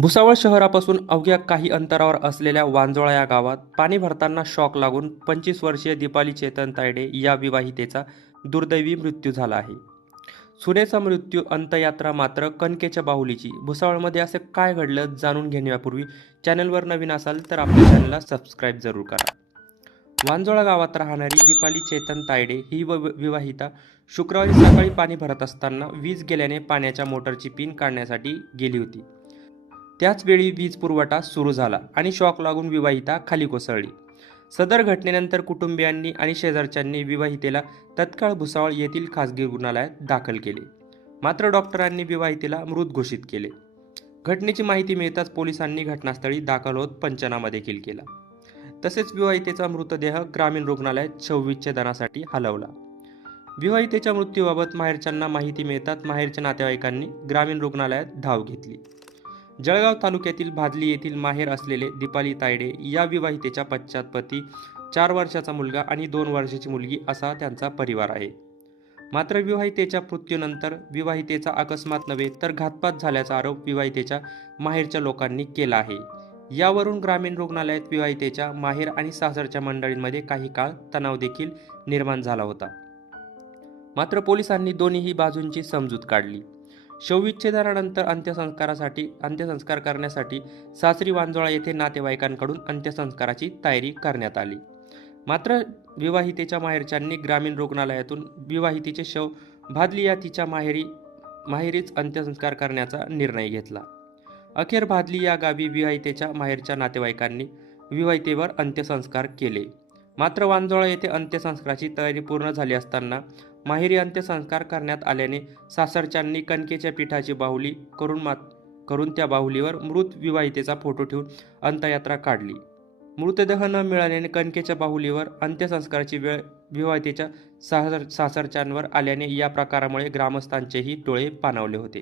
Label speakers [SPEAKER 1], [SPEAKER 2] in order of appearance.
[SPEAKER 1] भुसावळ शहरापासून अवघ्या काही अंतरावर असलेल्या वांजोळा या गावात पाणी भरताना शॉक लागून पंचवीस वर्षीय दीपाली चेतन तायडे या विवाहितेचा दुर्दैवी मृत्यू झाला आहे. सुनेचा मृत्यू अंतयात्रा मात्र कणकेच्या बाहुलीची. भुसावळमध्ये असं काय घडलं जाणून घेण्यापूर्वी चॅनलवर नवीन असाल तर आपल्या चॅनलला सबस्क्राईब जरूर करा. वांजोळा गावात राहणारी दीपाली चेतन तायडे ही व विवाहिता शुक्रवारी सकाळी पाणी भरत असताना वीज गेल्याने पाण्याच्या मोटरची पिन काढण्यासाठी गेली होती. त्याचवेळी वीज पुरवठा सुरू झाला आणि शॉक लागून विवाहिता खाली कोसळली. सदर घटनेनंतर कुटुंबियांनी आणि शेजारच्यांनी विवाहितेला तत्काळ भुसावळ येथील खासगी रुग्णालयात दाखल केले. मात्र डॉक्टरांनी विवाहितेला मृत घोषित केले. घटनेची माहिती मिळताच पोलिसांनी घटनास्थळी दाखल होत पंचनामा देखील केला. तसेच विवाहितेचा मृतदेह ग्रामीण रुग्णालयात शवविच्छेदनासाठी हलवला. विवाहितेच्या मृत्यूबाबत माहेरच्यांना माहिती मिळताच माहेरच्या नातेवाईकांनी ग्रामीण रुग्णालयात धाव घेतली. जळगाव तालुक्यातील भादली येथील माहेर असलेले दीपाली तायडे या विवाहितेच्या पश्चातपती चार वर्षाचा मुलगा आणि दोन वर्षाची मुलगी असा त्यांचा परिवार आहे. मात्र विवाहितेच्या मृत्यूनंतर विवाहितेचा अकस्मात नव्हे तर घातपात झाल्याचा आरोप विवाहितेच्या माहेरच्या लोकांनी केला आहे. यावरून ग्रामीण रुग्णालयात विवाहितेच्या माहेर आणि सासरच्या मंडळींमध्ये काही काळ तणाव देखील निर्माण झाला होता. मात्र पोलिसांनी दोन्हीही बाजूंची समजूत काढली. शवविच्छेदनानंतर अंत्यसंस्कारासाठी अंत्यसंस्कार करण्यासाठी सासरी वांजोळा येथे नातेवाईकांकडून अंत्यसंस्काराची तयारी करण्यात आली. मात्र विवाहितेच्या माहेरच्यांनी ग्रामीण रुग्णालयातून विवाहितेचे शव भादली या तिच्या माहेरी माहेरीच अंत्यसंस्कार करण्याचा निर्णय घेतला. अखेर भादली या गावी विवाहितेच्या माहेरच्या नातेवाईकांनी विवाहितेवर अंत्यसंस्कार केले. मात्र वांजोळा येथे अंत्यसंस्काराची तयारी पूर्ण झाली असताना माहेरी अंत्यसंस्कार करण्यात आल्याने सासरच्यांनी कणकेच्या पिठाची बाहुली करून मात करून त्या बाहुलीवर मृत विवाहितेचा फोटो ठेवून अंत्ययात्रा काढली. मृतदेह न मिळाल्याने कणकेच्या बाहुलीवर अंत्यसंस्काराची वेळ विवाहितेच्या सासर सासरच्यांवर आल्याने या प्रकारामुळे ग्रामस्थांचेही डोळे पाणावले होते.